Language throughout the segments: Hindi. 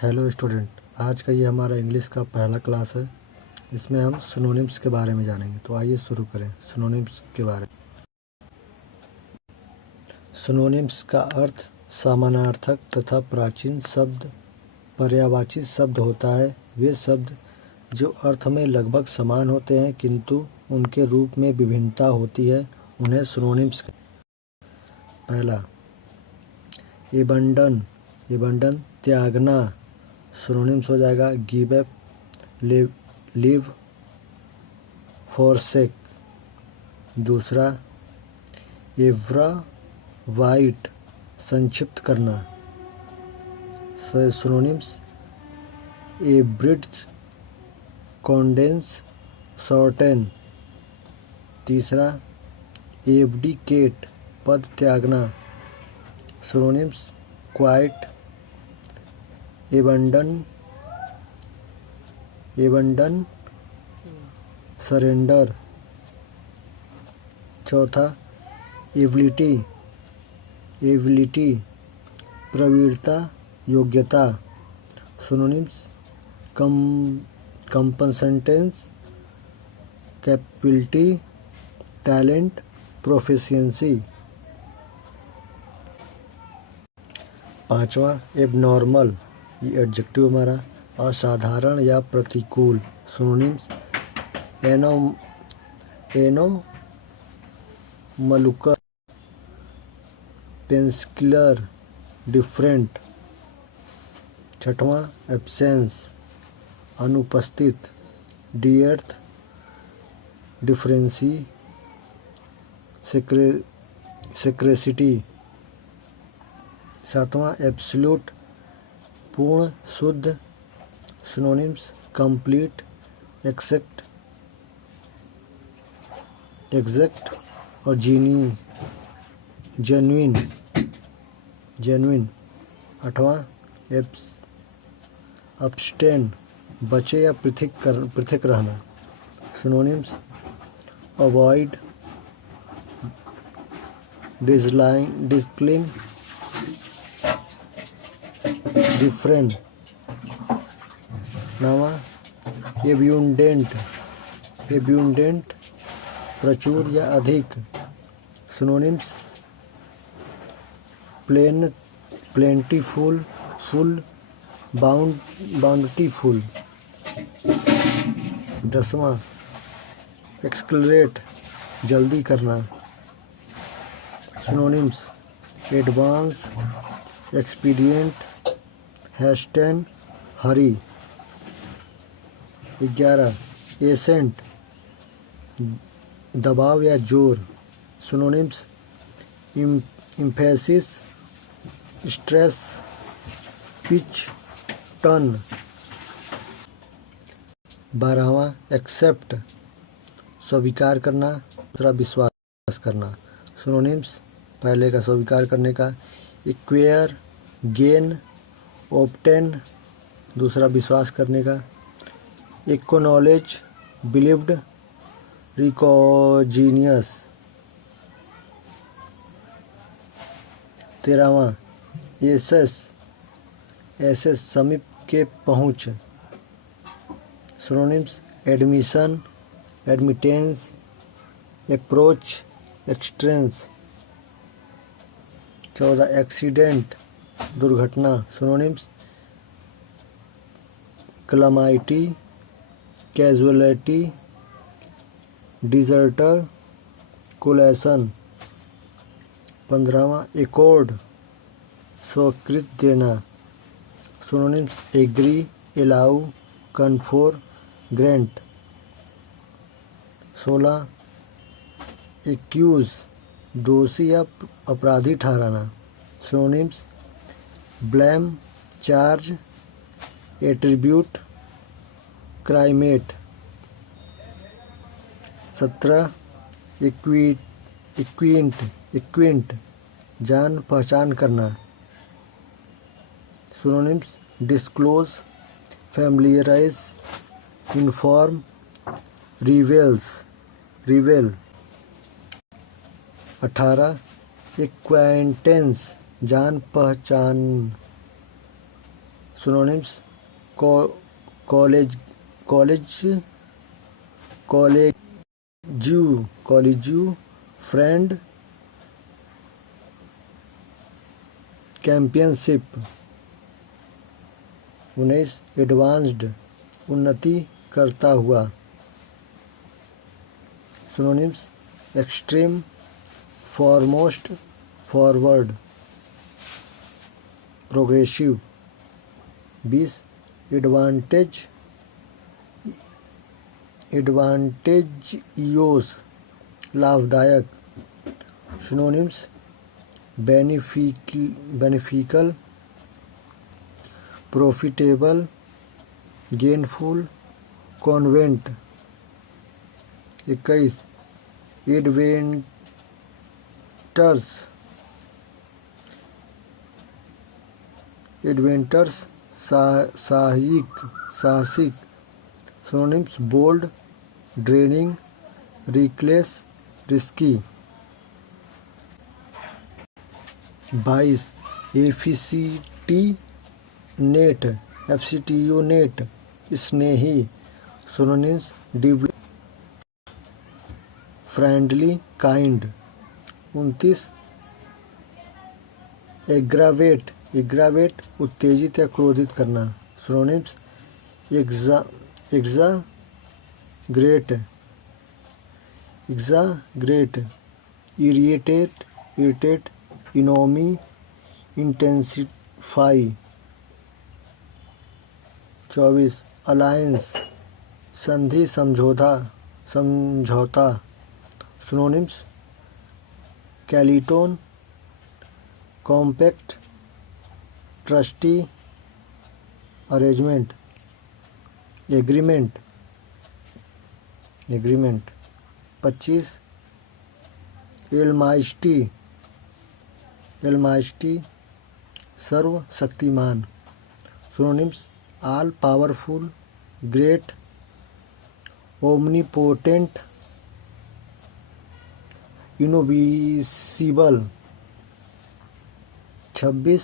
हेलो स्टूडेंट, आज का ये हमारा इंग्लिश का पहला क्लास है। इसमें हम सिनोनिम्स के बारे में जानेंगे। तो आइए शुरू करें सिनोनिम्स के बारे में। सिनोनिम्स का अर्थ समानार्थक तथा प्राचीन शब्द पर्यायवाची शब्द होता है। वे शब्द जो अर्थ में लगभग समान होते हैं किंतु उनके रूप में विभिन्नता होती है, उन्हें सिनोनिम्स। पहला, एबंडन त्यागना, सिनोनिम्स हो जाएगा गिव अप, लिव, फॉरसेक। दूसरा, एव्रा वाइट, संक्षिप्त करना, सिनोनिम्स एब्रिड्ज, कॉन्डेंस, शॉर्टेन। तीसरा, एब्डिकेट, पद त्यागना, सिनोनिम्स क्वाइट, एबंडन, सरेंडर। चौथा, एबिलिटी, प्रवीणता, योग्यता, सिनोनिम्स कंपटेंस, कैपेबिलिटी, टैलेंट, प्रोफिशिएंसी। पांचवा, एबनॉर्मल, ये एडजेक्टिव हमारा, असाधारण या प्रतिकूल, सिनोनिम्स एनोमलूकस, पेनिकुलर, डिफरेंट। छठवां, एब्सेंस, अनुपस्थित, डिएथ, डिफरेंसी, सेक्रेसिटी। सातवां, एब्सोल्यूट, पूर्ण, शुद्ध, सिनोनिम्स कंप्लीट, एग्जैक्ट और जेन्युइन। आठवां, अब्स्टेन, बचे या पृथक रहना, सिनोनिम्स अवॉइड, डिक्लाइन, डिफरेंट। नवा, एब्यूंडेंट, प्रचुर या अधिक, सिनोनिम्स प्लेंटीफुल, फुल, बाउंटीफुल। 10वां, एक्सलरेट, जल्दी करना, synonyms advance, expedient, hasten, hurry. 11, accent, दबाव या जोर, synonyms emphasis, stress, pitch, tone. 12वां, एक्सेप्ट, स्वीकार करना, दूसरा विश्वास करना, सिनोनिम्स पहले का स्वीकार करने का एक्वायर, गेन, ऑब्टेन, दूसरा विश्वास करने का एक्नॉलेज, बिलीव्ड, रिकॉग्निजियस। 13वां, एसेस, समीप के पहुँच, synonyms admission, admittance, approach, extents. 14, accident, दुर्घटना, synonyms calamity, casualty, disaster, collision. 15वां, एकॉर्ड, स्वीकृति देना, synonyms agree, allow, confer, grant. 16, accuse, दोषी या अपराधी ठहराना, synonyms blame, charge, attribute, criminate. 17, acquaint, जान पहचान करना, synonyms disclose, familiarise, inform, reveal. 18, acquaintance, जान पहचान, Synonyms: college, collegiate, friend, championship. 19. Advanced, उन्नति करता हुआ. Synonyms: extreme, foremost, forward, progressive. 20. Advantageous, लाभदायक. Synonyms: beneficial, profitable, gainful, convenient. 21. Adventurous, साहसिक. Synonyms: bold, daring, reckless, risky. 22. Affectionate, स्नेही. Synonyms: devoted, friendly, kind. 29. Aggravate, उत्तेजित या क्रोधित करना. Synonyms: exaggerate, irritate, annoy, intensify. 24. Alliance, संधि, समझौता. Synonyms: coalition, compact, trusty, arrangement. Agreement. 25. Almighty, सर्वशक्तिमान. Synonyms: all powerful, great, omnipotent, invisible. 26.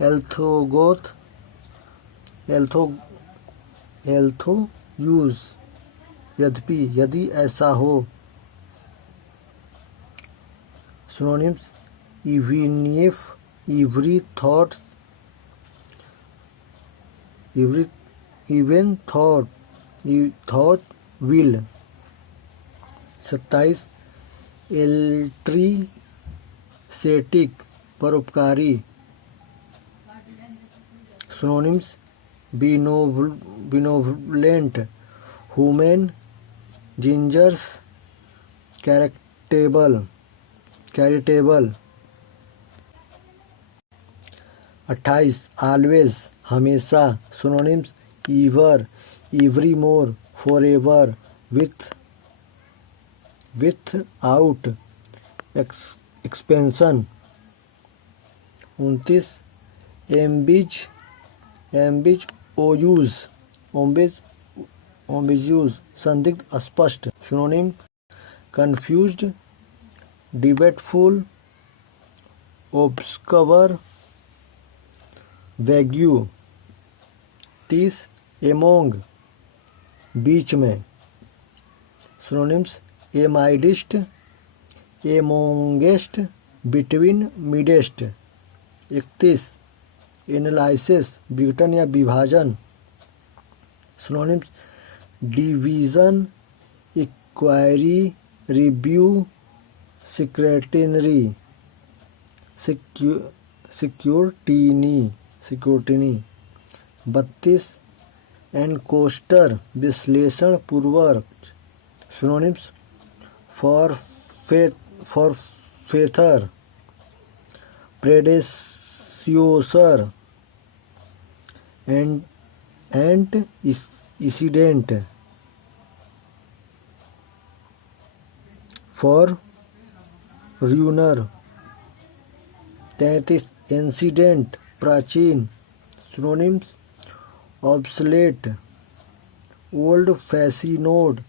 Although, यद्यपि, यदि ऐसा हो. Synonyms: even though, while. 27. Altruistic, परोपकारी. Synonyms: benevolent, human, gingers, charitable. 28. Always, हमेशा. Synonyms: ever, evermore, forever, without, exception. 29. Ambiguous, संदिग्ध, अस्पष्ट. Synonym: confused, debatable, obscure, vague. 30. Among, बीच में. Synonyms: amidst, amongst, between, midst. 31. Analysis, विघटन या विभाजन. Synonyms: division, inquiry, review, scrutiny. 32. Ancestor, विश्लेषण पूर्वक. Synonyms: फॉरफेथर, प्रेडेस्योसर, antecedent. फॉररूनर. 33. एंसीडेंट, प्राचीन. Synonyms: ऑब्सोलेट, ओल्ड फैसिनोड,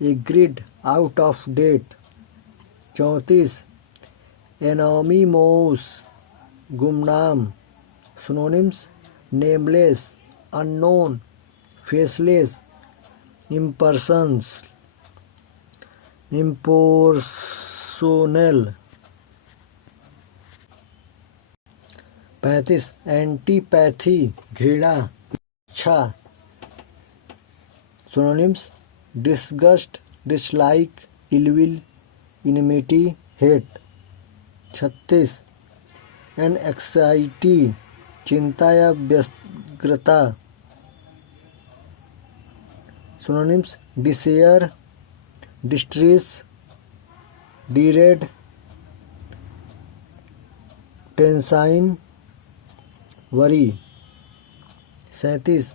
एग्रीड, आउट ऑफ डेट. 34. एनोनिमस, गुमनाम. Synonyms: nameless, unknown, faceless, impersonals, impersonal. 35 antipathy, घृणा, इच्छा। Synonyms disgust, dislike, ill will, enmity, hate. 36 anxiety, चिंता या व्यग्रता। Synonyms despair, distress, dread, tension, worry. 37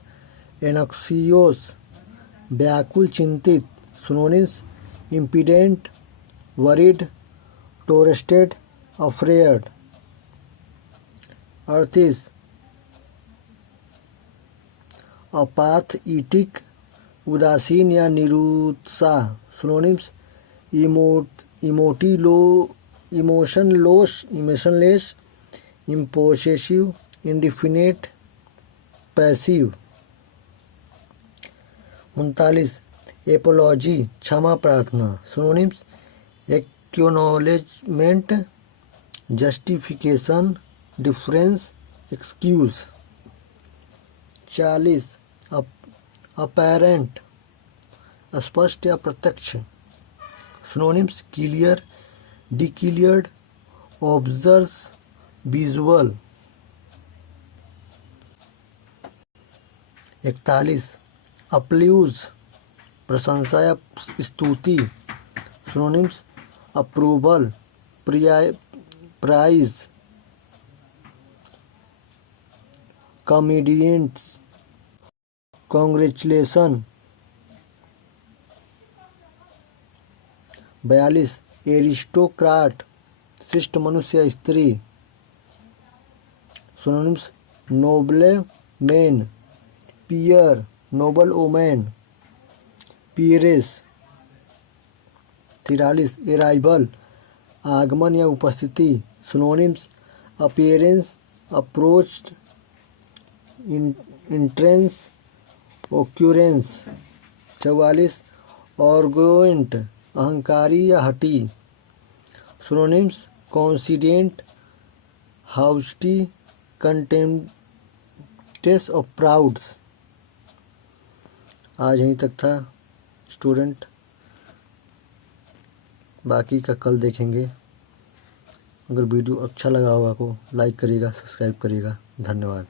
anxious, व्याकुल, चिंतित। Synonyms impatient, worried, tormented, afraid. 38 apathetic, उदासीन या निरुत्साह। Synonyms emotionless, impassive, indifferent, passive. 39 apology, क्षमा प्रार्थना। Synonyms acknowledgement, justification, defence, excuse. 40 apparent, स्पष्ट या प्रत्यक्ष। Synonyms clear, declared, observe, visual. 41 applause, प्रशंसा या स्तुति। Synonyms approval, praise, commendations, congratulation. 42 aristocrat, शिष्ट मनुष्य या स्त्री। Synonyms noblemen, peer, noble woman, peeress. 43 arrival, आगमन या उपस्थिति। Synonyms appearance, approach, entrance, occurrence. 44 arrogant, अहंकारी या हठी। सिनोनिम्स कॉन्फिडेंट, हाउस्टी, कंटेम्प्टियस और प्राउड। आज यहीं तक था स्टूडेंट, बाकी का कल देखेंगे। अगर वीडियो अच्छा लगा होगा को लाइक करिएगा, सब्सक्राइब करिएगा। धन्यवाद।